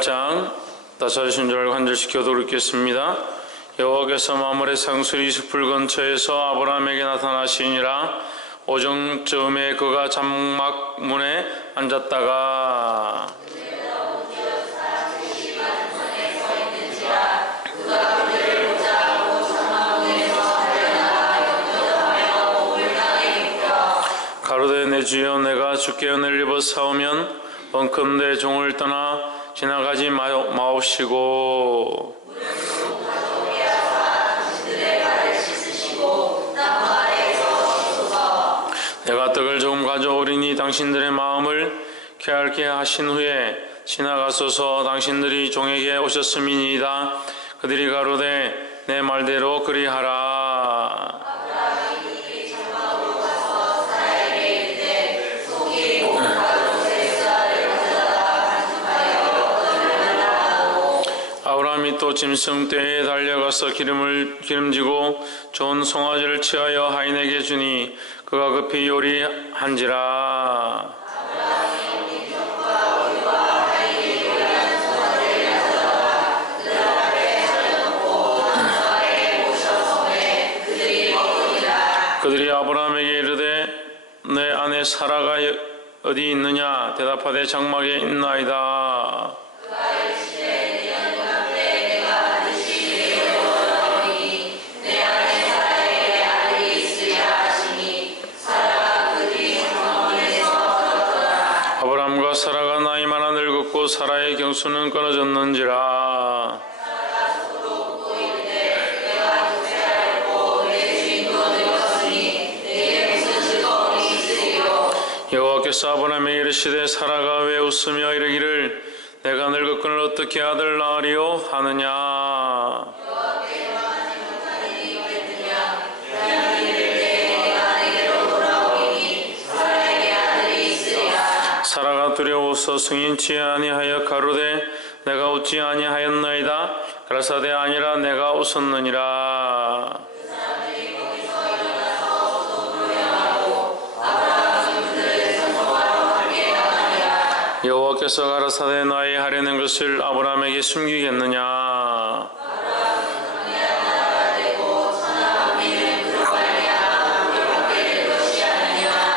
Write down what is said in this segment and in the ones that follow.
8장 다사신 줄 알고 한 절씩 교독을 읽겠습니다. 여호와께서 마므레 상수리 숲을 근처에서 아브라함에게 나타나시니라. 오정쯤에 그가 장막 문에 앉았다가 가로되 내 주여, 내가 주께 은혜를 입어 사오면 원컨대 종을 떠나 지나가지 마옵시고 내가 떡을 조금 가져오리니 당신들의 마음을 쾌활케 하신 후에 지나가소서. 당신들이 종에게 오셨음이니이다. 그들이 가로되 내 말대로 그리하라. 아브라함이 또 짐승 떼에 달려가서 기름지고 좋은 송아지를 취하여 하인에게 주니 그가 급히 요리한지라. 그들이 아브라함에게 이르되 내 아내 사라가 어디 있느냐? 대답하되 장막에 있나이다. 아브라함과 사라가 나이 많아 늙었고 사라의 경수는 끊어졌는지라. 여호와께서 아브라함에게 이르시되 사라가 왜 웃으며 이르기를 내가 늙었거늘 어떻게 아들 낳으리요 하느냐. 사라가 두려워서 승인치 아니하여 가로되 내가 웃지 아니하였나이다. 가라사대 아니라 내가 웃었느니라. 여호와께서 가라사대 나의 하려는 것을 아브라함에게 숨기겠느냐.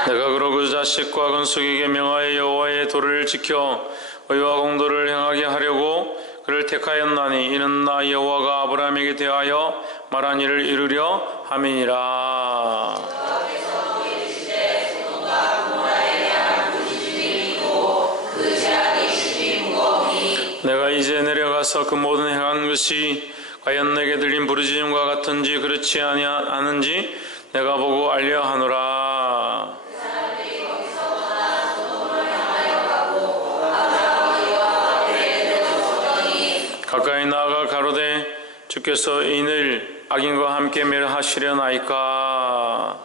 내가 그러고 그 자식과 건숙에게 명하여 여호와의 도를 지켜 의와 공도를 행하게 하려고 그를 택하였나니 이는 나 여호와가 아브라함에게 대하여 말한 일을 이루려 함이니라. 내가 이제 내려가서 그 모든 행한 것이 과연 내게 들린 부르짖음과 같은지 그렇지 아니하는지 내가 보고 알려 하노라. 가까이 나아가 가로되 주께서 이늘 악인과 함께 멸하시려나이까.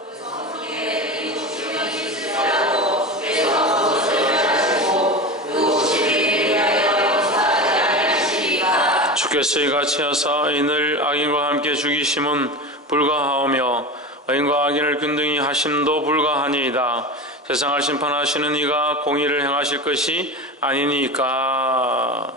주께서 이같이 하사 이늘 악인과 함께 죽이심은 불가하오며 의인과 악인을 균등히 하심도 불가하니이다. 세상을 심판하시는 이가 공의를 행하실 것이 아니니까.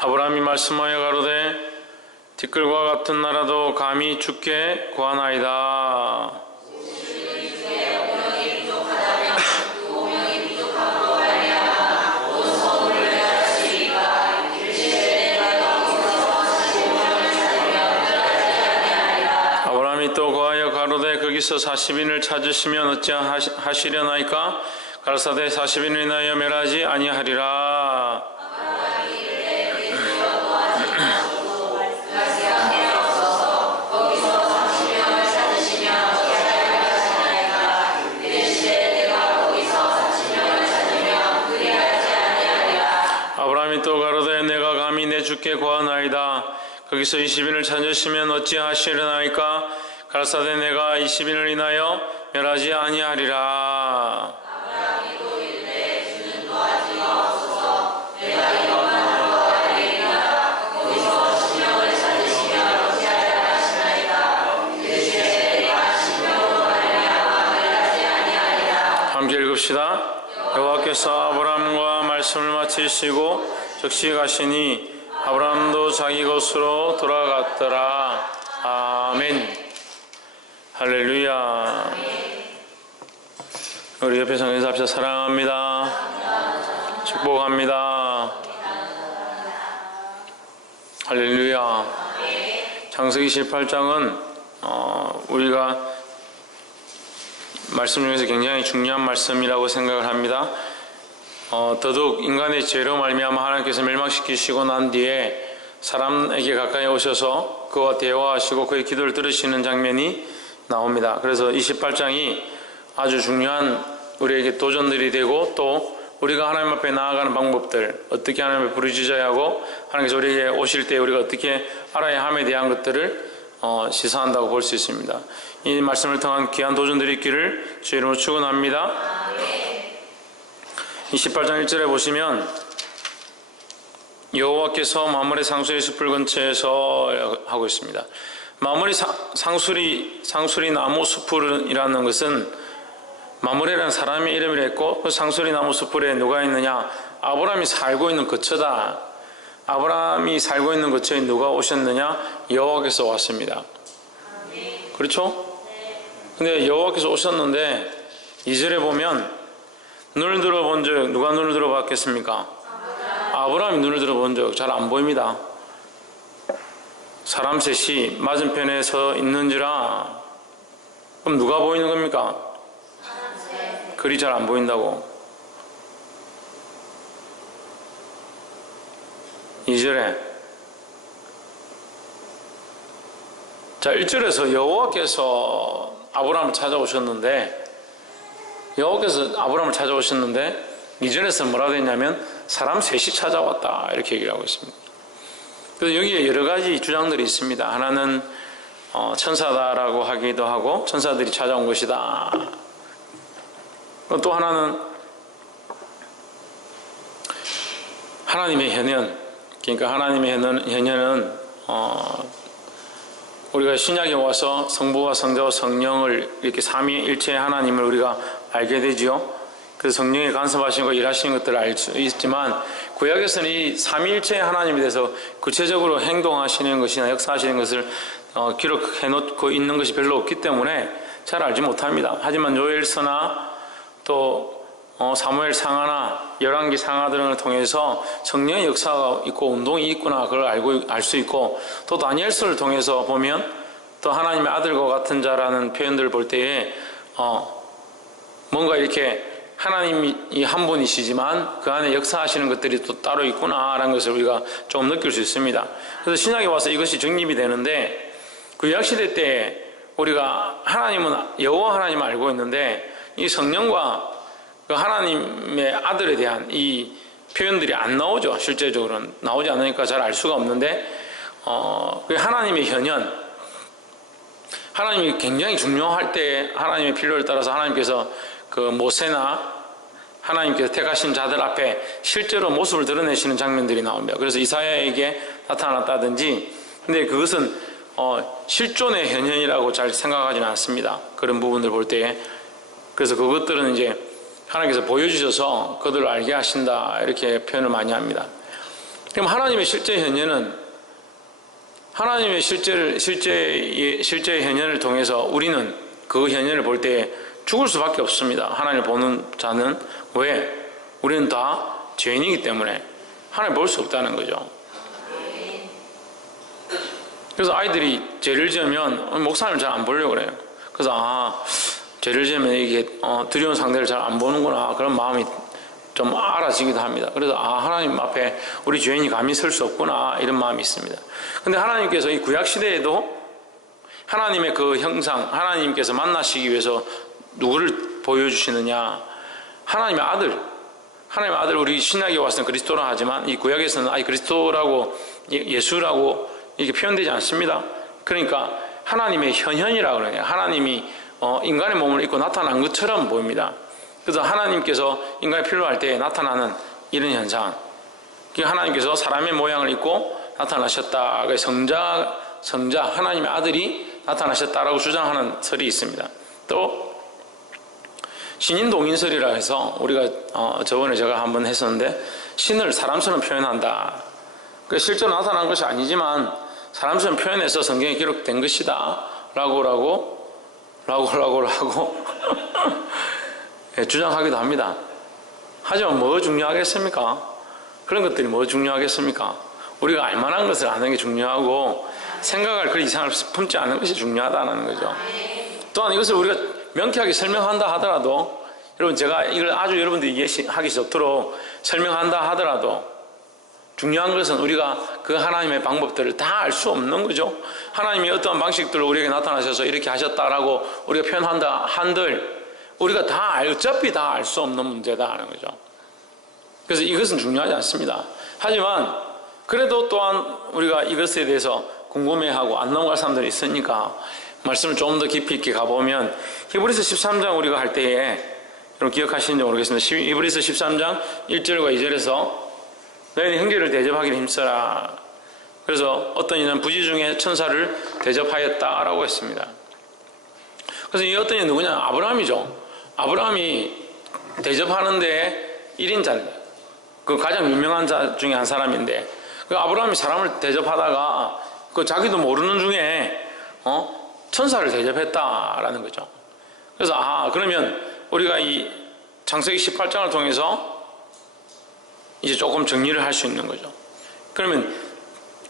아브라함이 말씀하여 가로되 티끌과 같은 나라도 감히 주께 구하나이다. 아브라함이 또 구하여 가로되 거기서 40인을 찾으시면 어찌하시려나이까. 가라사대 40인을 인하여 멸하지 아니하리라. 아브라함이 또 가로되 내가 감히 내 주께 구하나이다. 거기서 20인을 찾으시면 어찌하시려나이까. 가라사대 내가 20인을 인하여 멸하지 아니하리라. 아브라함이 또 이르되 주는 도하지 마옵소서. 내가 이것만 하러 가리이다. 거기서 10명을 찾으시면 어찌하리라 하시나이다. 그 주에 내가 읽읍시다. 여호와께서 아브라함과 말씀을 마치시고 즉시 가시니 아브라함도 자기 곳으로 돌아갔더라. 아멘. 할렐루야. 우리 옆에 성에서 합시다. 사랑합니다. 축복합니다. 할렐루야. 창세기 18장은 우리가 말씀 중에서 굉장히 중요한 말씀이라고 생각을 합니다. 더더욱 인간의 죄로 말미암아 하나님께서 멸망시키시고 난 뒤에 사람에게 가까이 오셔서 그와 대화하시고 그의 기도를 들으시는 장면이 나옵니다. 그래서 28장이 아주 중요한 우리에게 도전들이 되고 또 우리가 하나님 앞에 나아가는 방법들, 어떻게 하나님을 부르짖어야 하고 하나님께서 우리에게 오실 때 우리가 어떻게 알아야 함에 대한 것들을 시사한다고 볼 수 있습니다. 이 말씀을 통한 귀한 도전들이 있기를 주의 이름으로 축원합니다. 28장 1절에 보시면 여호와께서 마므레 상수리 숲을 근처에서 하고 있습니다. 마므레 상수리 나무 숲이라는 것은 마므레라는 사람의 이름이라 했고 그 상수리 나무 숲에 누가 있느냐? 아브라함이 살고 있는 거처다. 아브라함이 살고 있는 거처에 누가 오셨느냐? 여호와께서 왔습니다. 그렇죠? 근데 여호와께서 오셨는데 2절에 보면 눈을 들어본 적 누가 눈을 들어봤겠습니까? 아브라함이 눈을 들어본 적 잘 안 보입니다. 사람 셋이 맞은편에 서 있는지라. 그럼 누가 보이는 겁니까? 글이 잘 안 보인다고. 2절에 자 1절에서 여호와께서 아브라함을 찾아오셨는데 2절에서 뭐라고 했냐면 사람 셋이 찾아왔다 이렇게 얘기를 하고 있습니다. 그래서 여기에 여러 가지 주장들이 있습니다. 하나는 천사다라고 하기도 하고 천사들이 찾아온 것이다. 또 하나는 하나님의 현현. 그러니까 하나님의 현현은 우리가 신약에 와서 성부와 성자와 성령을 이렇게 삼위일체의 하나님을 우리가 알게 되지요. 그래서 성령이 간섭하시는 거 일하시는 것들을 알 수 있지만 구약에서는 이 삼위일체의 하나님에 대해서 구체적으로 행동하시는 것이나 역사하시는 것을 기록해 놓고 있는 것이 별로 없기 때문에 잘 알지 못합니다. 하지만 요엘서나 또 사무엘 상하나 열왕기 상하 등을 통해서 성령의 역사가 있고 운동이 있구나 그걸 알 수 있고 또 다니엘서를 통해서 보면 또 하나님의 아들과 같은 자라는 표현들을 볼 때에 뭔가 이렇게 하나님이 한 분이시지만 그 안에 역사하시는 것들이 또 따로 있구나라는 것을 우리가 좀 느낄 수 있습니다. 그래서 신약에 와서 이것이 정립이 되는데 구약시대 때 우리가 여호와 하나님을 알고 있는데 이 성령과 그 하나님의 아들에 대한 이 표현들이 안 나오죠. 실제적으로는 나오지 않으니까 잘 알 수가 없는데 그 하나님의 현현, 하나님이 굉장히 중요할 때 하나님의 필요에 따라서 하나님께서 그 모세나 하나님께서 택하신 자들 앞에 실제로 모습을 드러내시는 장면들이 나옵니다. 그래서 이사야에게 나타났다든지 근데 그것은 실존의 현현이라고 잘 생각하지는 않습니다. 그런 부분들 볼 때에. 그래서 그것들은 이제 하나님께서 보여주셔서 그들을 알게 하신다 이렇게 표현을 많이 합니다. 그럼 하나님의 실제 현현은 하나님의 실제의 현현을 통해서 우리는 그 현현을 볼 때 죽을 수밖에 없습니다. 하나님을 보는 자는. 왜? 우리는 다 죄인이기 때문에 하나님을 볼 수 없다는 거죠. 그래서 아이들이 죄를 지으면 목사님을 잘 안 보려고 그래요. 그래서 죄를 지으면 이게 두려운 상대를 잘 안 보는구나 그런 마음이 좀 알아지기도 합니다. 그래서 하나님 앞에 우리 죄인이 감히 설 수 없구나 이런 마음이 있습니다. 근데 하나님께서 이 구약시대에도 하나님의 그 형상, 하나님께서 만나시기 위해서 누구를 보여주시느냐? 하나님의 아들, 우리 신약에 와서는 그리스도라 하지만 이 구약에서는 그리스도라고 예수라고 이렇게 표현되지 않습니다. 그러니까 하나님의 현현이라고 그러네요. 하나님이 인간의 몸을 입고 나타난 것처럼 보입니다. 그래서 하나님께서 인간이 필요할 때 나타나는 이런 현상. 하나님께서 사람의 모양을 입고 나타나셨다. 성자 하나님의 아들이 나타나셨다라고 주장하는 설이 있습니다. 또 신인동인설이라 해서 우리가 저번에 제가 한번 했었는데 신을 사람처럼 표현한다. 실제로 나타난 것이 아니지만 사람처럼 표현해서 성경에 기록된 것이다 라고 주장하기도 합니다. 하지만 뭐 중요하겠습니까? 그런 것들이 뭐 중요하겠습니까? 우리가 알만한 것을 아는 게 중요하고 생각할 그 이상을 품지 않는 것이 중요하다는 거죠. 또한 이것을 우리가 명쾌하게 설명한다 하더라도, 여러분 제가 이걸 아주 여러분들이 이해하기 좋도록 설명한다 하더라도 중요한 것은 우리가 그 하나님의 방법들을 다 알 수 없는 거죠. 하나님이 어떠한 방식들로 우리에게 나타나셔서 이렇게 하셨다라고 우리가 표현한다 한들 우리가 어차피 다 알 수 없는 문제다라는 거죠. 그래서 이것은 중요하지 않습니다. 하지만 그래도 또한 우리가 이것에 대해서 궁금해하고 안 넘어갈 사람들이 있으니까 말씀을 좀 더 깊이 있게 가보면 히브리서 13장 우리가 할 때에 여러분 기억하시는지 모르겠습니다. 히브리서 13장 1절과 2절에서 너희는 형제를 대접하기를 힘써라. 그래서 어떤 이는 부지 중에 천사를 대접하였다라고 했습니다. 그래서 이 어떤 이는 누구냐? 아브라함이죠. 아브라함이 대접하는데 1인자인데 그 가장 유명한 자 중에 한 사람인데 그 아브라함이 사람을 대접하다가 그 자기도 모르는 중에 천사를 대접했다라는 거죠. 그래서 그러면 우리가 이 창세기 18장을 통해서 이제 조금 정리를 할 수 있는 거죠. 그러면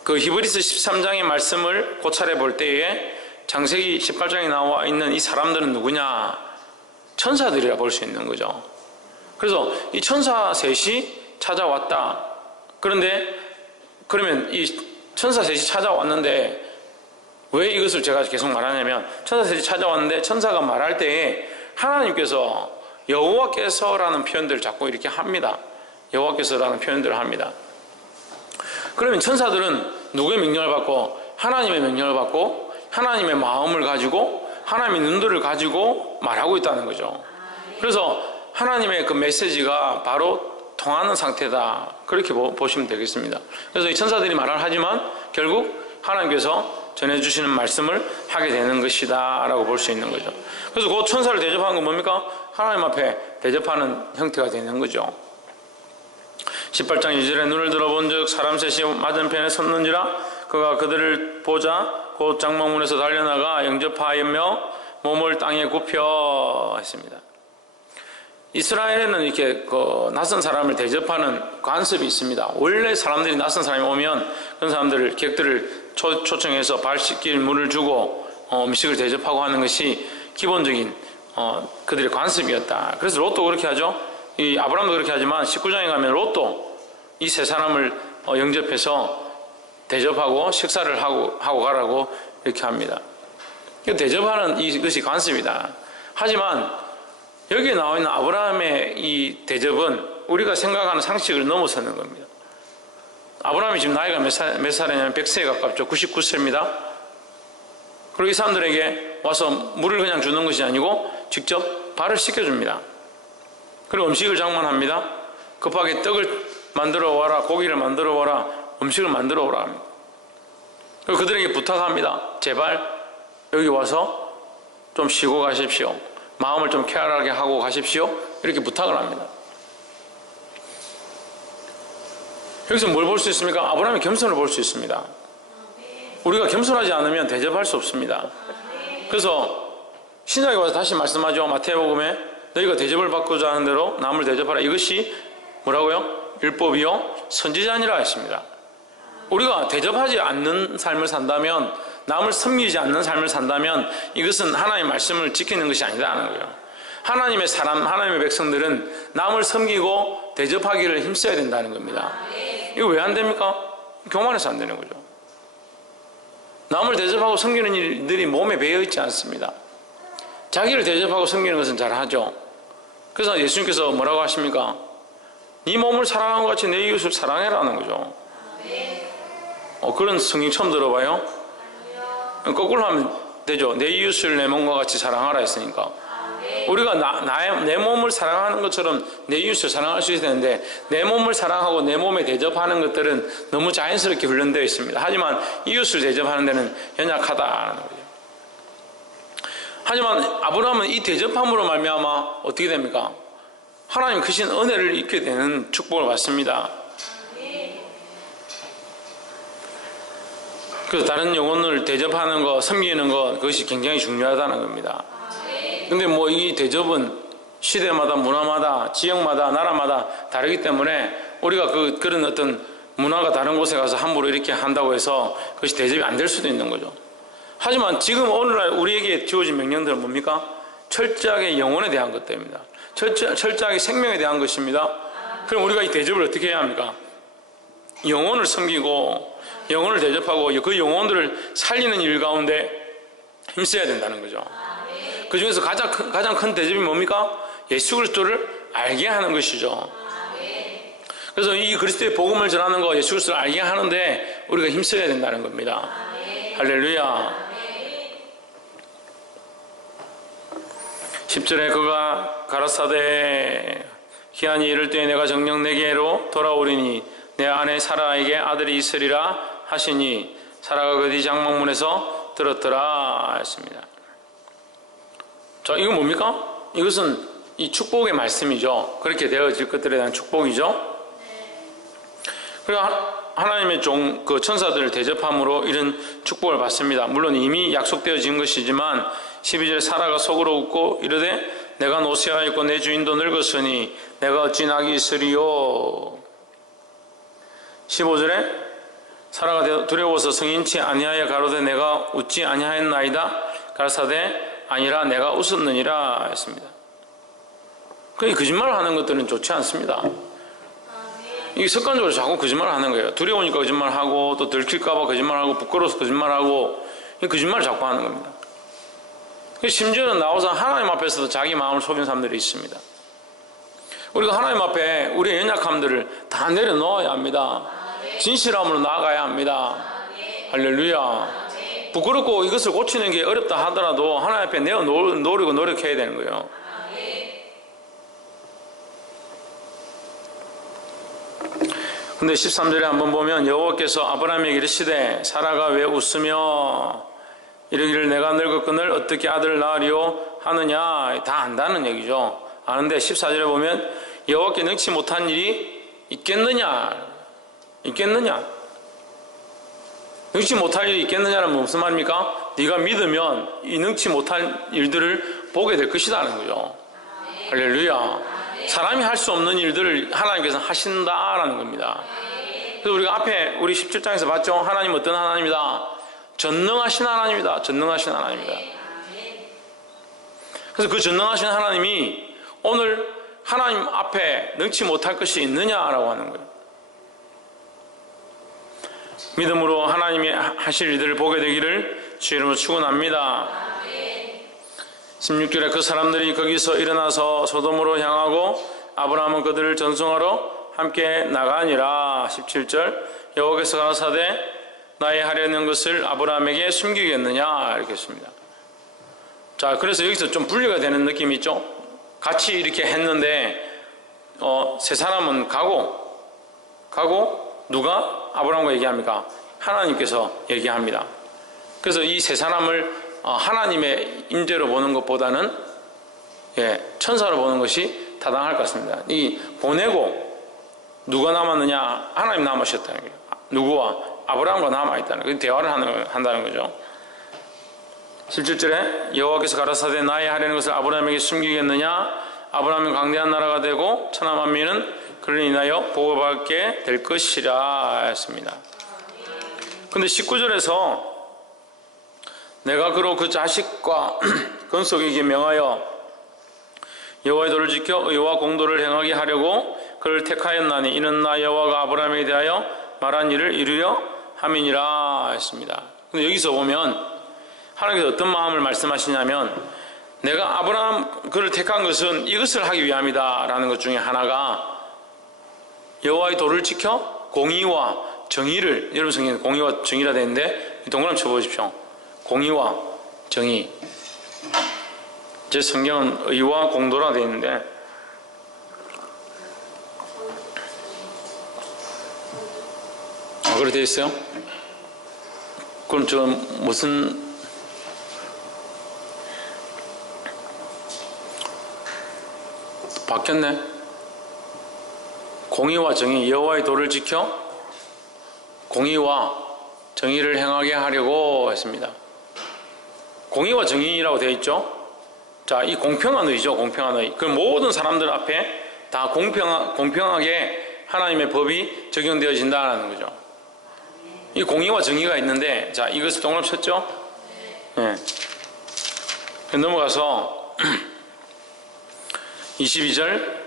그 히브리서 13장의 말씀을 고찰해 볼 때에 창세기 18장에 나와 있는 이 사람들은 누구냐? 천사들이라 볼 수 있는 거죠. 그래서 이 천사 셋이 찾아왔다. 그런데 그러면 이 천사 셋이 찾아왔는데 왜 이것을 제가 계속 말하냐면 천사 셋이 찾아왔는데 천사가 말할 때에 하나님께서 여호와께서라는 표현들을 자꾸 이렇게 합니다. 여호와께서라는 표현들을 합니다. 그러면 천사들은 누구의 명령을 받고 하나님의 명령을 받고 하나님의 마음을 가지고 하나님의 눈들을 가지고 말하고 있다는 거죠. 그래서 하나님의 그 메시지가 바로 통하는 상태다. 그렇게 보시면 되겠습니다. 그래서 이 천사들이 말을 하지만 결국 하나님께서 전해주시는 말씀을 하게 되는 것이다 라고 볼 수 있는 거죠. 그래서 그 천사를 대접하는 건 뭡니까? 하나님 앞에 대접하는 형태가 되는 거죠. 18장 2절에 눈을 들어본 즉 사람 셋이 맞은편에 섰는지라 그가 그들을 보자 곧 장막문에서 달려나가 영접하였며 몸을 땅에 굽혀 했습니다. 이스라엘에는 이렇게 그 낯선 사람을 대접하는 관습이 있습니다. 원래 사람들이 낯선 사람이 오면 그런 사람들을 객들을 초청해서 발 씻길 물을 주고 음식을 대접하고 하는 것이 기본적인 그들의 관습이었다. 그래서 롯도 그렇게 하죠. 이 아브라함도 그렇게 하지만 19장에 가면 롯도 이 세 사람을 영접해서 대접하고 식사를 하고 가라고 이렇게 합니다. 대접하는 이것이 관습이다. 하지만 여기에 나와 있는 아브라함의 이 대접은 우리가 생각하는 상식을 넘어서는 겁니다. 아브라함이 지금 나이가 몇 살이냐면 100세에 가깝죠. 99세입니다. 그리고 이 사람들에게 와서 물을 그냥 주는 것이 아니고 직접 발을 씻겨줍니다. 그리고 음식을 장만합니다. 급하게 떡을 만들어 와라, 고기를 만들어 와라, 음식을 만들어 오라 합니다. 그리고 그들에게 부탁합니다. 제발 여기 와서 좀 쉬고 가십시오. 마음을 좀 쾌활하게 하고 가십시오. 이렇게 부탁을 합니다. 여기서 뭘 볼 수 있습니까? 아브라함의 겸손을 볼 수 있습니다. 우리가 겸손하지 않으면 대접할 수 없습니다. 그래서 신약에 와서 다시 말씀하죠. 마태복음에 너희가 대접을 받고자 하는 대로 남을 대접하라. 이것이 뭐라고요? 율법이요 선지자니라 했습니다. 우리가 대접하지 않는 삶을 산다면, 남을 섬기지 않는 삶을 산다면 이것은 하나님의 말씀을 지키는 것이 아니다는 거예요. 하나님의 사람, 하나님의 백성들은 남을 섬기고 대접하기를 힘써야 된다는 겁니다. 이거 왜 안 됩니까? 교만해서 안 되는 거죠. 남을 대접하고 섬기는 일들이 몸에 배어 있지 않습니다. 자기를 대접하고 섬기는 것은 잘하죠. 그래서 예수님께서 뭐라고 하십니까? 네 몸을 사랑한 것 같이 내 이웃을 사랑해라는 거죠. 그런 성경 처음 들어봐요? 거꾸로 하면 되죠. 내 이웃을 내 몸과 같이 사랑하라 했으니까. 우리가 내 몸을 사랑하는 것처럼 내 이웃을 사랑할 수 있어야 되는데 내 몸을 사랑하고 내 몸에 대접하는 것들은 너무 자연스럽게 훈련되어 있습니다. 하지만 이웃을 대접하는 데는 연약하다는 거죠. 하지만 아브라함은 이 대접함으로 말미암아 어떻게 됩니까? 하나님 크신 은혜를 입게 되는 축복을 받습니다. 그래서 다른 영혼을 대접하는 것, 섬기는 것, 그것이 굉장히 중요하다는 겁니다. 근데 뭐 이 대접은 시대마다, 문화마다, 지역마다, 나라마다 다르기 때문에 우리가 그런 어떤 문화가 다른 곳에 가서 함부로 이렇게 한다고 해서 그것이 대접이 안 될 수도 있는 거죠. 하지만 지금 오늘날 우리에게 주어진 명령들은 뭡니까? 철저하게 영혼에 대한 것들입니다. 철저하게 생명에 대한 것입니다. 그럼 우리가 이 대접을 어떻게 해야 합니까? 영혼을 섬기고 영혼을 대접하고 그 영혼들을 살리는 일 가운데 힘써야 된다는 거죠. 그 중에서 가장 큰 대접이 뭡니까? 예수 그리스도를 알게 하는 것이죠. 그래서 이 그리스도의 복음을 전하는 거, 예수 그리스도를 알게 하는데 우리가 힘써야 된다는 겁니다. 할렐루야. 10절에 그가 가라사대 기한이 이를 때에 내가 정녕 내게로 돌아오리니 내 아내 사라에게 아들이 있으리라 하시니 사라가 그 뒤 장막문에서 들었더라 했습니다. 자, 이건 뭡니까? 이것은 이 축복의 말씀이죠. 그렇게 되어질 것들에 대한 축복이죠. 그리고 하나님의 그 천사들을 대접함으로 이런 축복을 받습니다. 물론 이미 약속되어진 것이지만 12절 사라가 속으로 웃고 이르되 내가 노쇠하였고 내 주인도 늙었으니 내가 어찌 낙이 있으리요. 15절에 사라가 두려워서 성인치 아니하여 가로되 내가 웃지 아니하였나이다. 가라사대 아니라 내가 웃었느니라 했습니다. 그 거짓말을 하는 것들은 좋지 않습니다. 이게 습관적으로 자꾸 거짓말을 하는 거예요. 두려우니까 거짓말하고 또 들킬까봐 거짓말하고 부끄러워서 거짓말하고 거짓말을 자꾸 하는 겁니다. 심지어는 나와서 하나님 앞에서도 자기 마음을 속이는 사람들이 있습니다. 우리가 하나님 앞에 우리의 연약함들을 다 내려놓아야 합니다. 진실함으로 나아가야 합니다. 할렐루야. 부끄럽고 이것을 고치는 게 어렵다 하더라도 하나님 앞에 내어놓으려고 노력해야 되는 거예요. 근데 13절에 한번 보면 여호와께서 아브라함에게 이르시되 사라가 왜 웃으며 이르기를 내가 늙었거늘 어떻게 아들을 낳으리요 하느냐. 다 안다는 얘기죠. 아는데 14절에 보면 여호와께 능치 못한 일이 있겠느냐. 능치 못할 일이 있겠느냐는 무슨 말입니까? 네가 믿으면 이 능치 못할 일들을 보게 될 것이라는 거죠. 할렐루야. 사람이 할 수 없는 일들을 하나님께서 하신다라는 겁니다. 그래서 우리가 앞에 우리 17장에서 봤죠. 하나님 어떤 하나님이다? 전능하신 하나님이다. 전능하신 하나님이다. 그래서 그 전능하신 하나님이 오늘 하나님 앞에 능치 못할 것이 있느냐라고 하는 거예요. 믿음으로 하나님이 하실 일들을 보게 되기를 주의 이름으로 축원합니다. 16절에 그 사람들이 거기서 일어나서 소돔으로 향하고 아브라함은 그들을 전송하러 함께 나가니라. 17절 여호와께서 가라사대 나의 하려는 것을 아브라함에게 숨기겠느냐 이렇게 했습니다. 자, 그래서 여기서 좀 분리가 되는 느낌이 있죠. 같이 이렇게 했는데 세 사람은 가고 누가 아브라함과 얘기합니까? 하나님께서 얘기합니다. 그래서 이 세 사람을 하나님의 임재로 보는 것보다는 천사로 보는 것이 타당할 것 같습니다. 이 보내고 누가 남았느냐? 하나님 남으셨다는 거예요. 누구와? 아브라함과 남아있다는 거예요. 대화를 한다는 거죠. 17절에 여호와께서 가라사대 나의 하려는 것을 아브라함에게 숨기겠느냐? 아브라함은 강대한 나라가 되고 천하 만민은 그를 인하여 복을 될 것이라 했습니다. 근데 19절에서 내가 그로 그 자식과 건속에게 명하여 여호와의 도를 지켜 의와 공도를 행하게 하려고 그를 택하였나니 이는 나 여호와가 아브라함에 대하여 말한 일을 이루려 함이니라 했습니다. 근데 여기서 보면 하나님께서 어떤 마음을 말씀하시냐면 내가 아브라함 그를 택한 것은 이것을 하기 위함이다 라는 것 중에 하나가 여호와의 도를 지켜 공의와 정의를, 여러분 성경에 공의와 정의라 되어 있는데 동그라미 쳐보십시오. 공의와 정의. 제 성경은 의와 공도라 되어 있는데 그렇게 되어 있어요? 그럼 저 무슨 바뀌었네. 공의와 정의, 여호와의 도를 지켜 공의와 정의를 행하게 하려고 했습니다. 공의와 정의라고 되어 있죠. 자, 이 공평한 의죠. 공평한 의. 그 모든 사람들 앞에 다 공평하게 하나님의 법이 적용되어진다는 거죠. 이 공의와 정의가 있는데, 자, 이것을 동그라미 쳤죠? 네. 넘어가서 22절.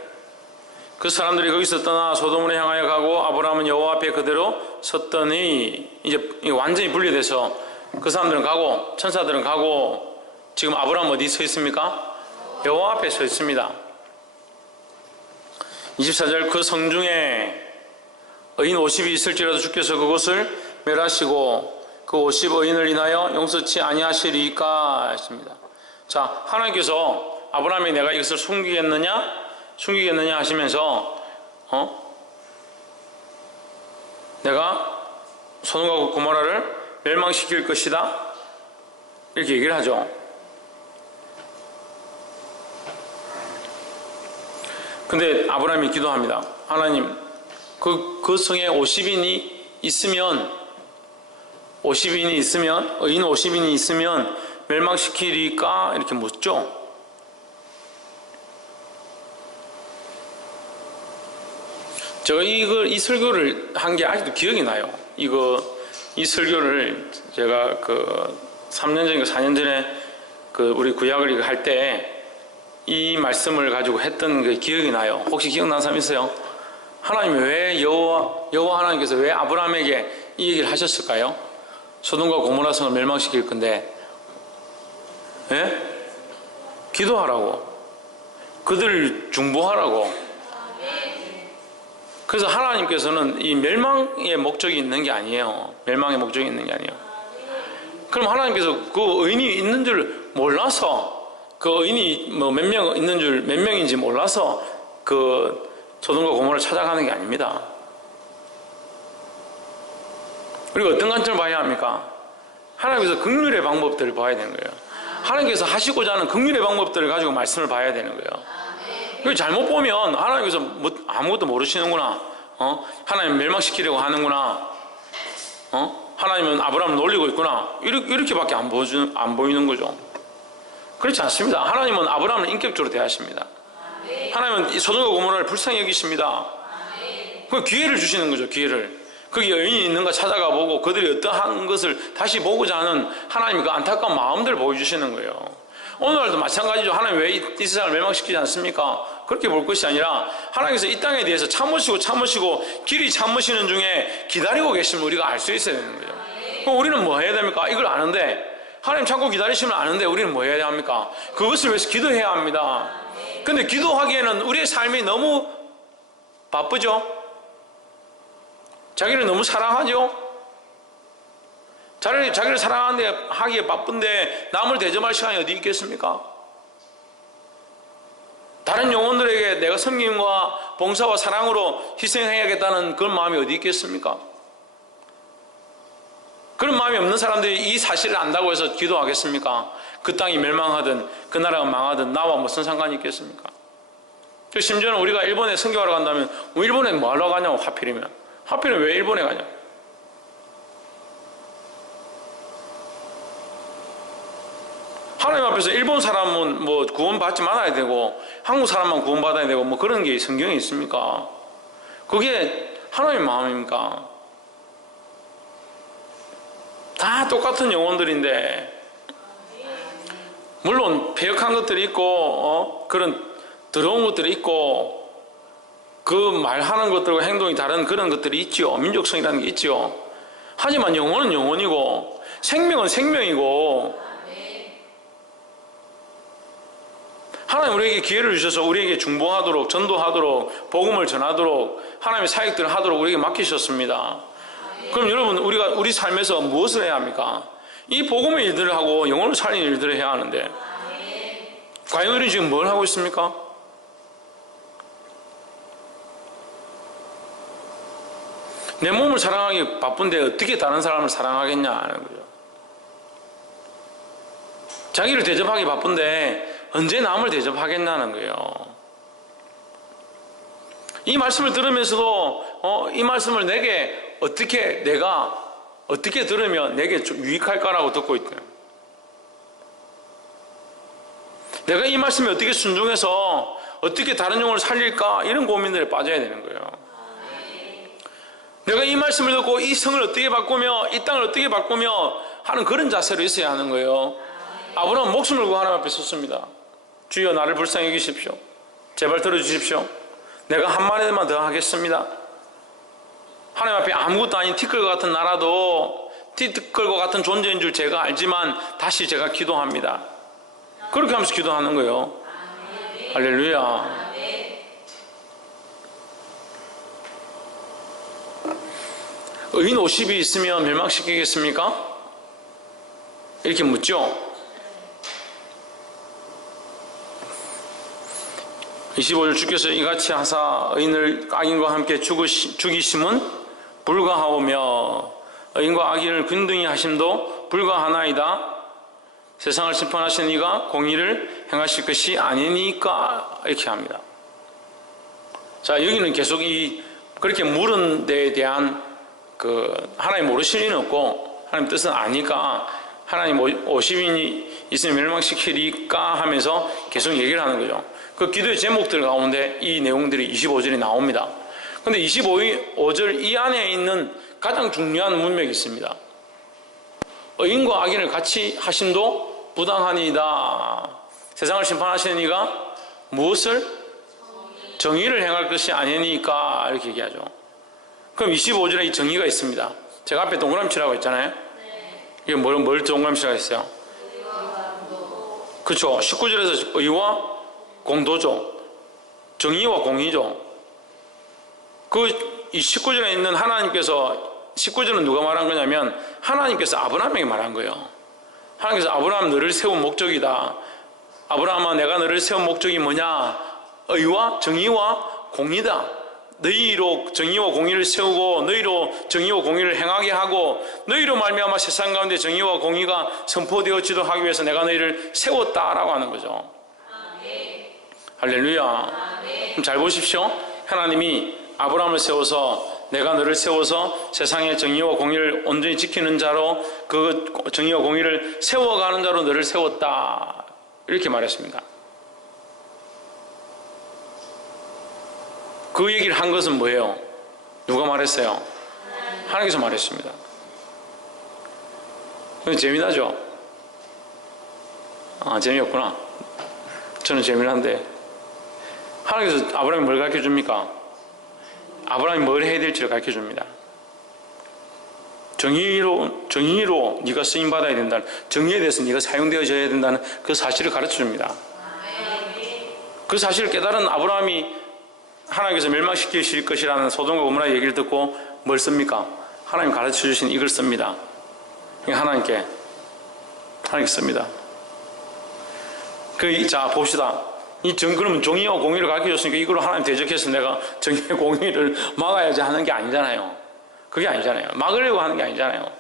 그 사람들이 거기서 떠나 소돔으로 향하여 가고 아브라함은 여호와 앞에 그대로 섰더니, 이제 완전히 분리돼서 그 사람들은 가고 천사들은 가고, 지금 아브라함 어디 서 있습니까? 여호와 앞에 서 있습니다. 24절. 그 성중에 의인 50이 있을지라도 주께서 그곳을 멸하시고 그 50 의인을 인하여 용서치 아니하시리까 했습니다. 자, 하나님께서 아브라함이 내가 이것을 숨기겠느냐 하시면서 내가 소돔과 고모라를 멸망시킬 것이다 이렇게 얘기를 하죠. 근데 아브라함이 기도합니다. 하나님, 그 성에 50인이 있으면 의인 50인이 있으면 멸망시키리까 이렇게 묻죠. 제가 이 설교를 한 게 아직도 기억이 나요. 이 설교를 제가 3년 전인가 4년 전에 우리 구약을 할 때 이 말씀을 가지고 했던 게 기억이 나요. 혹시 기억나는 사람 있어요? 하나님이 왜 여호와 하나님께서 왜 아브라함에게 이 얘기를 하셨을까요? 소돔과 고모라 성을 멸망시킬 건데, 예? 기도하라고, 그들을 중보하라고. 그래서 하나님께서는 이 멸망의 목적이 있는 게 아니에요. 멸망의 목적이 있는 게 아니에요. 그럼 하나님께서 그 의인이 있는 줄 몰라서, 그 의인이 몇 명 있는 줄, 몇 명인지 몰라서 소돔과 고모라를 찾아가는 게 아닙니다. 우리가 어떤 관점을 봐야 합니까? 하나님께서 긍휼의 방법들을 봐야 되는 거예요. 하나님께서 하시고자 하는 긍휼의 방법들을 가지고 말씀을 봐야 되는 거예요. 잘못 보면 하나님께서 아무것도 모르시는구나, 하나님 멸망시키려고 하는구나, 하나님은 아브라함을 놀리고 있구나, 이렇게밖에 안 보이는 거죠. 그렇지 않습니다. 하나님은 아브라함을 인격적으로 대하십니다. 하나님은 소돔과 고모라를 불쌍히 여기십니다. 그 기회를 주시는 거죠. 기회를. 거기 여인이 있는가 찾아가 보고 그들이 어떠한 것을 다시 보고자 하는 하나님의 그 안타까운 마음들을 보여주시는 거예요. 오늘날도 마찬가지죠. 하나님 왜 이 세상을 멸망시키지 않습니까? 그렇게 볼 것이 아니라 하나님께서 이 땅에 대해서 참으시고 길이 참으시는 중에 기다리고 계시면 우리가 알 수 있어야 되는 거죠. 그럼 우리는 뭐 해야 됩니까? 이걸 아는데, 하나님 참고 기다리시면 아는데 우리는 뭐 해야 합니까? 그것을 위해서 기도해야 합니다. 근데 기도하기에는 우리의 삶이 너무 바쁘죠? 자기를 너무 사랑하죠? 자기를 사랑하는데 하기에 바쁜데 남을 대접할 시간이 어디 있겠습니까? 다른 영혼들에게 내가 섬김과 봉사와 사랑으로 희생해야겠다는 그런 마음이 어디 있겠습니까? 그런 마음이 없는 사람들이 이 사실을 안다고 해서 기도하겠습니까? 그 땅이 멸망하든 그 나라가 망하든 나와 무슨 상관이 있겠습니까? 심지어는 우리가 일본에 선교하러 간다면 일본에 뭐 하러 가냐고. 하필이면 왜 일본에 가냐? 하나님 앞에서 일본 사람은 뭐 구원받지 말아야 되고 한국 사람만 구원받아야 되고 뭐 그런 게 성경에 있습니까? 그게 하나님의 마음입니까? 다 똑같은 영혼들인데, 물론 배역한 것들이 있고 그런 더러운 것들이 있고 그 말하는 것들과 행동이 다른 그런 것들이 있죠. 민족성이라는 게 있죠. 하지만 영혼은 영혼이고 생명은 생명이고, 하나님 우리에게 기회를 주셔서 우리에게 중보하도록, 전도하도록, 복음을 전하도록, 하나님의 사역들을 하도록 우리에게 맡기셨습니다. 그럼 여러분, 우리 삶에서 무엇을 해야 합니까? 이 복음의 일들을 하고 영혼을 살리는 일들을 해야 하는데, 과연 우리는 지금 뭘 하고 있습니까? 내 몸을 사랑하기 바쁜데 어떻게 다른 사람을 사랑하겠냐는 거죠. 자기를 대접하기 바쁜데 언제 남을 대접하겠냐는 거예요. 이 말씀을 들으면서도 이 말씀을 내게 내가 어떻게 들으면 내게 좀 유익할까라고 듣고 있대요. 내가 이 말씀에 어떻게 순종해서 어떻게 다른 영혼을 살릴까, 이런 고민들에 빠져야 되는 거예요. 내가 이 말씀을 듣고 이 성을 어떻게 바꾸며 이 땅을 어떻게 바꾸며 하는 그런 자세로 있어야 하는 거예요. 아브라함은 목숨을 걸고 하나님 앞에 섰습니다. 주여, 나를 불쌍히 여기십시오. 제발 들어주십시오. 내가 한 마디만 더 하겠습니다. 하나님 앞에 아무것도 아닌 티끌과 같은 나라도 티끌과 같은 존재인 줄 제가 알지만 다시 제가 기도합니다. 그렇게 하면서 기도하는 거예요. 할렐루야. 의인 50이 있으면 멸망시키겠습니까? 이렇게 묻죠. 25절, 주께서 이같이 하사 의인을 악인과 함께 죽이심은 불가하오며 의인과 악인을 균등히 하심도 불가하나이다. 세상을 심판하신 이가 공의를 행하실 것이 아니니까, 이렇게 합니다. 자, 여기는 계속 그렇게 물은 데에 대한 하나님 모르실 리는 없고 하나님 뜻은 아니까 하나님 50인이 있으면 멸망시키리까 하면서 계속 얘기를 하는 거죠. 그 기도의 제목들 가운데 이 내용들이 25절이 나옵니다. 근데 25절 이 안에 있는 가장 중요한 문맥이 있습니다. 의인과 악인을 같이 하심도 부당하니이다. 세상을 심판하시는 이가 무엇을? 정의를 행할 것이 아니니까, 이렇게 얘기하죠. 그럼 25절에 이 정의가 있습니다. 제가 앞에 동그라미치라고 했잖아요. 이게 뭘 동그라미치라고 했어요? 그렇죠. 19절에서 의와 공도죠. 정의와 공의죠. 이 19절에 있는 하나님께서, 19절은 누가 말한 거냐면 하나님께서 아브라함에게 말한 거예요. 하나님께서 아브라함, 너를 세운 목적이다. 아브라함아, 내가 너를 세운 목적이 뭐냐? 의와 정의와 공의다. 너희로 정의와 공의를 세우고 너희로 정의와 공의를 행하게 하고 너희로 말미암아 세상 가운데 정의와 공의가 선포되어지도록 하기 위해서 내가 너희를 세웠다라고 하는 거죠. 할렐루야. 그럼 잘 보십시오. 하나님이 아브라함을 세워서 내가 너를 세워서 세상의 정의와 공의를 온전히 지키는 자로, 그 정의와 공의를 세워가는 자로 너를 세웠다, 이렇게 말했습니다. 그 얘기를 한 것은 뭐예요? 누가 말했어요? 하나님께서 말했습니다. 재미나죠? 재미없구나. 저는 재미난데, 하나님께서 아브라함이 뭘 가르쳐 줍니까? 아브라함이 뭘 해야 될지를 가르쳐 줍니다. 정의로 네가 쓰임받아야 된다는, 정의에 대해서 네가 사용되어져야 된다는 그 사실을 가르쳐 줍니다. 그 사실을 깨달은 아브라함이 하나님께서 멸망시키실 것이라는 소돔과 고모라의 얘기를 듣고 뭘 씁니까? 하나님 가르쳐 주신 이걸 씁니다. 하나님께 씁니다. 자, 봅시다. 그러면 정의와 공의를 가르쳐 줬으니까 이걸로 하나님 대적해서 내가 정의와 공의를 막아야지 하는 게 아니잖아요. 그게 아니잖아요. 막으려고 하는 게 아니잖아요.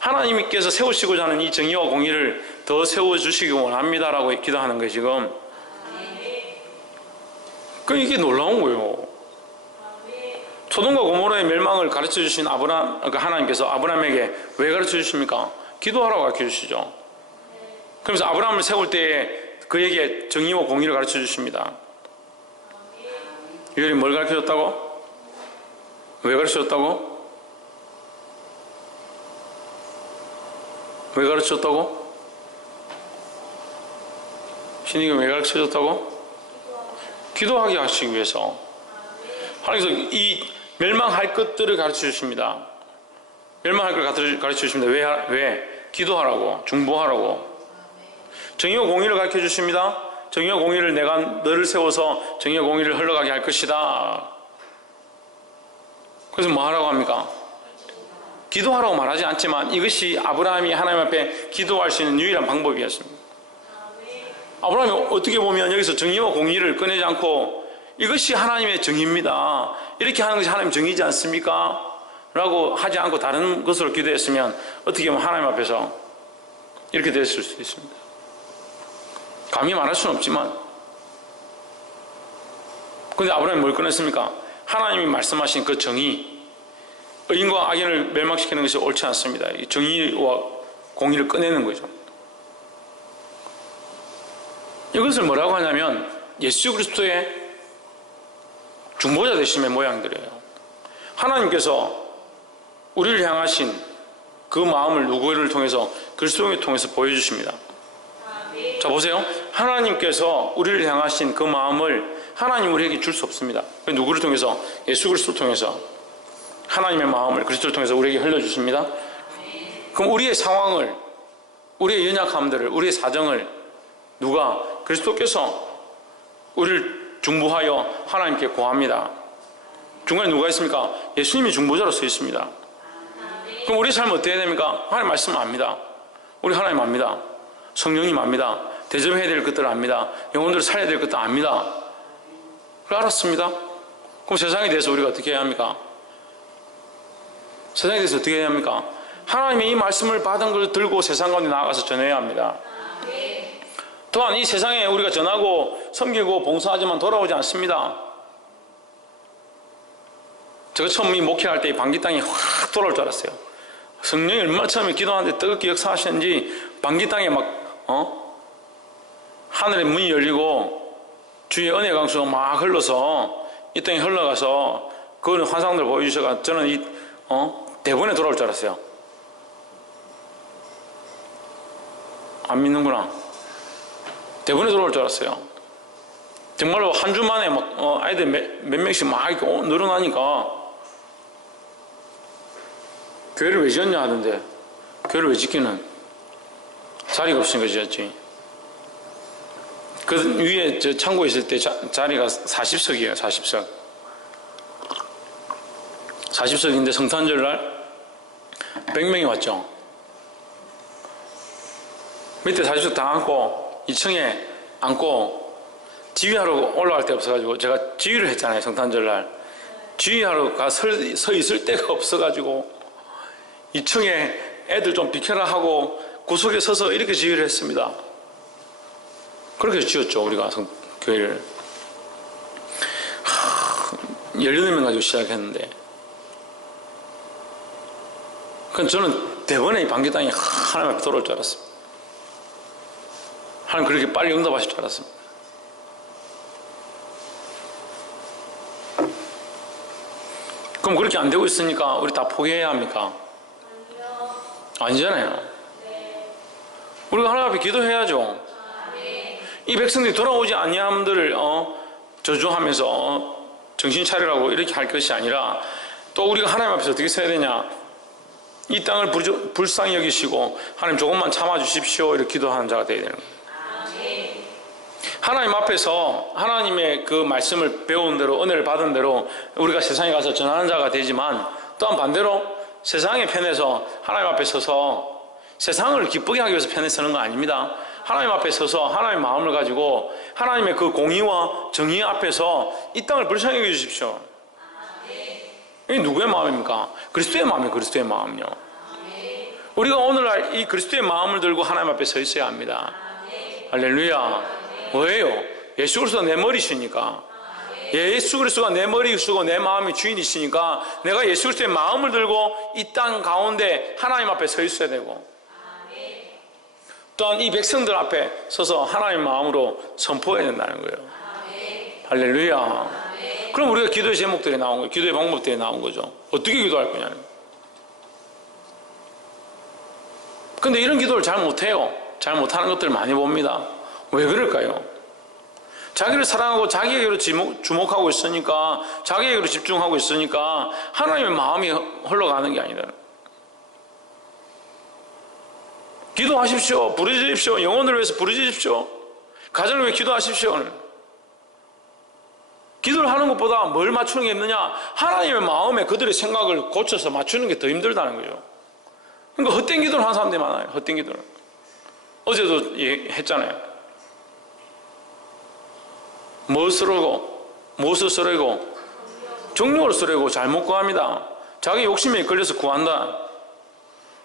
하나님께서 세우시고자 하는 이 정의와 공의를 더 세워주시기 원합니다라고 기도하는 거예요, 지금. 이게 놀라운 거예요. 소돔과 고모라의 멸망을 가르쳐 주신 하나님께서 아브라함에게 왜 가르쳐 주십니까? 기도하라고 가르쳐 주시죠. 그래서 아브라함을 세울 때에 그에게 정의와 공의를 가르쳐 주십니다. 유엘이 뭘 가르쳐 줬다고? 왜 가르쳐 줬다고? 왜 가르쳐 줬다고? 신이가 왜 가르쳐 줬다고? 기도하게 하시기 위해서. 하나님께서 이 멸망할 것들을 가르쳐 주십니다. 멸망할 걸 가르쳐 주십니다. 왜? 기도하라고, 중보하라고. 정의와 공의를 가르쳐 주십니다. 정의와 공의를 내가 너를 세워서 정의와 공의를 흘러가게 할 것이다. 그래서 뭐 하라고 합니까? 기도하라고 말하지 않지만 이것이 아브라함이 하나님 앞에 기도할 수 있는 유일한 방법이었습니다. 아브라함이 어떻게 보면 여기서 정의와 공의를 꺼내지 않고 이것이 하나님의 정의입니다, 이렇게 하는 것이 하나님의 정의이지 않습니까? 라고 하지 않고 다른 것으로 기도했으면 어떻게 보면 하나님 앞에서 이렇게 됐을 수도 있습니다. 감히 말할 수는 없지만 근데 아브라함이 뭘 꺼냈습니까? 하나님이 말씀하신 그 정의, 의인과 악인을 멸망시키는 것이 옳지 않습니다. 이 정의와 공의를 꺼내는 거죠. 이것을 뭐라고 하냐면 예수 그리스도의 중보자 되심의 모양들이에요. 하나님께서 우리를 향하신 그 마음을 누구를 통해서? 그리스도를 통해서 보여주십니다. 자, 보세요. 하나님께서 우리를 향하신 그 마음을 하나님 우리에게 줄 수 없습니다. 누구를 통해서? 예수 그리스도를 통해서 하나님의 마음을 그리스도를 통해서 우리에게 흘려주십니다. 그럼 우리의 상황을, 우리의 연약함들을, 우리의 사정을 누가? 그리스도께서 우리를 중보하여 하나님께 고합니다. 중간에 누가 있습니까? 예수님이 중보자로 서 있습니다. 그럼 우리의 삶은 어떻게 해야 됩니까? 하나님 말씀을 압니다. 우리 하나님 압니다. 성령님 압니다. 대접해야 될 것들을 압니다. 영혼들을 살려야 될 것도 압니다. 그걸 알았습니다. 그럼 세상에 대해서 우리가 어떻게 해야 합니까? 세상에 대해서 어떻게 해야 합니까? 하나님의 이 말씀을 받은 걸 들고 세상 가운데 나아가서 전해야 합니다. 또한 이 세상에 우리가 전하고 섬기고 봉사하지만 돌아오지 않습니다. 제가 처음 이 목회할 때 이 방귀 땅이 확 돌아올 줄 알았어요. 성령이 얼마나 처음에 기도하는데 뜨겁게 역사하시는지 방귀 땅에 하늘의 문이 열리고 주의 은혜 강수가 막 흘러서 이 땅에 흘러가서 그거는 환상들 보여주셔가 저는 대본에 돌아올 줄 알았어요. 안 믿는구나. 대본에 돌아올 줄 알았어요. 정말로 한 주 만에 아이들 몇 명씩 막 이렇게 늘어나니까 교회를 왜 지었냐 하던데, 교회를 왜 짓기는? 자리가 없으니까 지었지. 그 위에 저 창고에 있을 때 자리가 40석이에요. 40석. 40석인데 성탄절 날 100명이 왔죠. 밑에 40석 다 앉고 2층에 앉고 지휘하러 올라갈 데가 없어가지고 제가 지휘를 했잖아요. 성탄절 날 지휘하러 서 있을 데가 없어가지고 2층에 애들 좀 비켜라 하고 구석에 서서 이렇게 지휘를 했습니다. 그렇게 지었죠. 우리가 교회를 18명 가지고 시작했는데, 그건 저는 대번에 이 방귀 땅이 하나님 앞에 돌아올 줄 알았습니다. 하나님 그렇게 빨리 응답하실 줄 알았습니다. 그럼 그렇게 안 되고 있으니까 우리 다 포기해야 합니까? 아니잖아요. 우리가 하나님 앞에 기도해야죠. 이 백성들이 돌아오지 아니함들을 저주하면서 정신 차리라고 이렇게 할 것이 아니라, 또 우리가 하나님 앞에서 어떻게 서야 되냐? 이 땅을 불쌍히 여기시고 하나님 조금만 참아주십시오 이렇게 기도하는 자가 되어야 되는 거예요. 하나님 앞에서 하나님의 그 말씀을 배운 대로, 은혜를 받은 대로 우리가 세상에 가서 전하는 자가 되지만, 또한 반대로 세상의 편에서 하나님 앞에 서서 세상을 기쁘게 하기 위해서 편에 서는 거 아닙니다. 하나님 앞에 서서 하나님의 마음을 가지고 하나님의 그 공의와 정의 앞에서 이 땅을 불쌍히 여겨 주십시오. 이게 누구의 마음입니까? 그리스도의 마음이에요. 그리스도의 마음이요. 우리가 오늘날 이 그리스도의 마음을 들고 하나님 앞에 서 있어야 합니다. 할렐루야. 왜요? 예수 그리스도가 내 머리시니까. 예수 그리스도가 내 머리시고 내 마음의 주인이시니까 내가 예수 그리스도의 마음을 들고 이 땅 가운데 하나님 앞에 서 있어야 되고, 또한 이 백성들 앞에 서서 하나님의 마음으로 선포해야 된다는 거예요. 할렐루야. 그럼 우리가 기도의 제목들이 나온 거예요. 기도의 방법들이 나온 거죠. 어떻게 기도할 거냐는. 근데 이런 기도를 잘 못해요. 잘 못하는 것들을 많이 봅니다. 왜 그럴까요? 자기를 사랑하고 자기에게로 주목하고 있으니까, 자기에게로 집중하고 있으니까 하나님의 마음이 흘러가는 게 아니다. 기도하십시오. 부르짖으십시오. 영혼을 위해서 부르짖으십시오. 가정을 위해 기도하십시오. 기도를 하는 것보다 뭘 맞추는 게 있느냐? 하나님의 마음에 그들의 생각을 고쳐서 맞추는 게 더 힘들다는 거죠. 그러니까 헛된 기도를 하는 사람들이 많아요. 헛된 기도를. 어제도 했잖아요. 무엇을 쓰려고? 정욕을 쓰려고 잘못 구합니다. 자기 욕심에 이끌려서 구한다.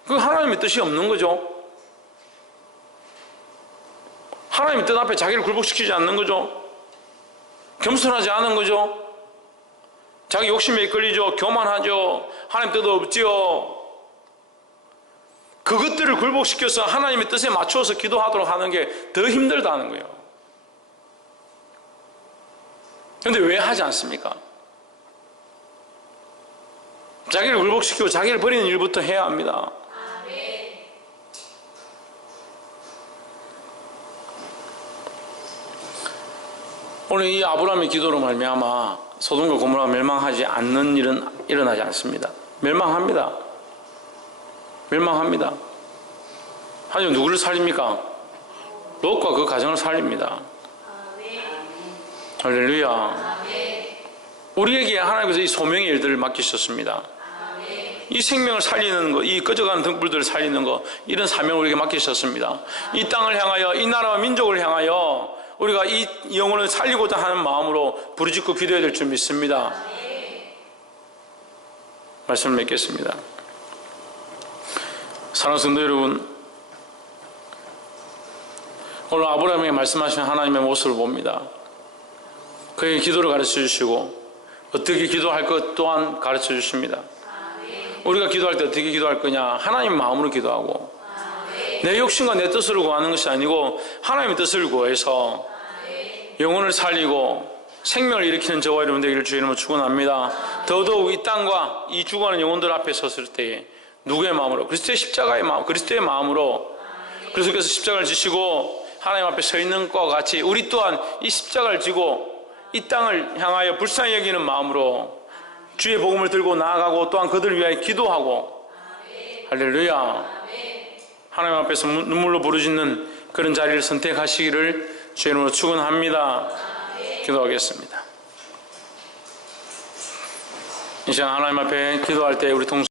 그 하나님의 뜻이 없는 거죠. 하나님의 뜻 앞에 자기를 굴복시키지 않는 거죠. 겸손하지 않은 거죠. 자기 욕심에 이끌리죠. 교만하죠. 하나님 뜻 없지요. 그것들을 굴복시켜서 하나님의 뜻에 맞춰서 기도하도록 하는 게 더 힘들다는 거예요. 그런데 왜 하지 않습니까? 자기를 굴복시키고 자기를 버리는 일부터 해야 합니다. 오늘 이 아브라함의 기도로 말미암아 소돔과 고모라가 멸망하지 않는 일은 일어나지 않습니다. 멸망합니다. 멸망합니다. 하지만 누구를 살립니까? 롯과 그 가정을 살립니다. 할렐루야. 우리에게 하나님께서 이 소명의 일들을 맡기셨습니다. 이 생명을 살리는 것, 이 꺼져가는 등불들을 살리는 것, 이런 사명을 우리에게 맡기셨습니다. 이 땅을 향하여, 이 나라와 민족을 향하여 우리가 이 영혼을 살리고자 하는 마음으로 부르짖고 기도해야 될 줄 믿습니다. 말씀을 맺겠습니다. 사랑하는 성도 여러분, 오늘 아브라함에게 말씀하신 하나님의 모습을 봅니다. 그에게 기도를 가르쳐 주시고 어떻게 기도할 것 또한 가르쳐 주십니다. 우리가 기도할 때 어떻게 기도할 거냐? 하나님 마음으로 기도하고 내 욕심과 내 뜻을 구하는 것이 아니고 하나님의 뜻을 구해서 영혼을 살리고 생명을 일으키는 저와 여러분 되기를 주의 이름으로 축원합니다. 더더욱 이 땅과 이 죽어가는 영혼들 앞에 섰을 때에 누구의 마음으로? 그리스도의 십자가의 마음, 그리스도의 마음으로 그리스도께서 십자가를 지시고 하나님 앞에 서 있는 것과 같이 우리 또한 이 십자가를 지고 이 땅을 향하여 불쌍히 여기는 마음으로 주의 복음을 들고 나아가고 또한 그들을 위하여 기도하고 할렐루야, 하나님 앞에서 눈물로 부르짖는 그런 자리를 선택하시기를 주의 이름으로 축원합니다. 기도하겠습니다. 이 시간 하나님 앞에 기도할 때 우리 동성